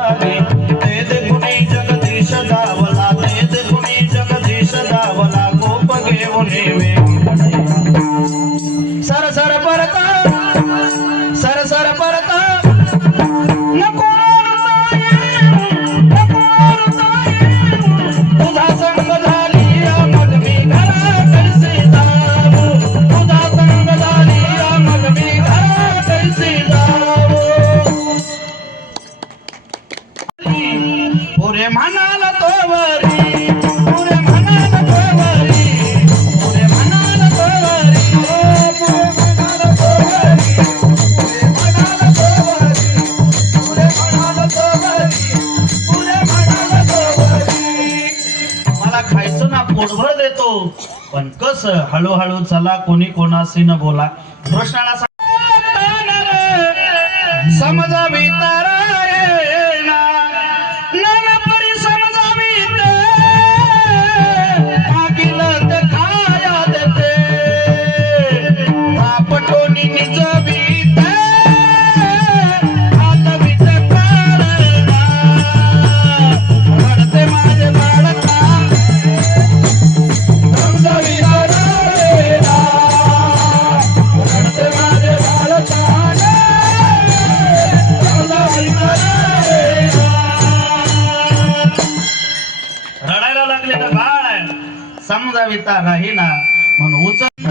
ते देखुनी जगदीश धावला, ते देखुनी जगदीश धावला, गोप घेऊन सर सर परता, सर सर परता, नको तुझा संग झाली मग मी घरा कैसे जाऊ, तुझा संग झाली मग मी घरा कैसे जाऊ. पुरे म्हणाल तोवरी, पुरे म्हणाल तोवरी, पुरे म्हणाल तोवरी, पुरे म्हणाल तोवरी, पुरे म्हणाल तोवरी, पुरे म्हणाल तोवरी, पुरे म्हणाल तोवरी. मला खायचं ना पोटभर देतो, पण कस हळूहळू चला, कोणी कोणाशी न बोला. कृष्णाला समजावी तारा समजाविता राहीना म्हणून उचल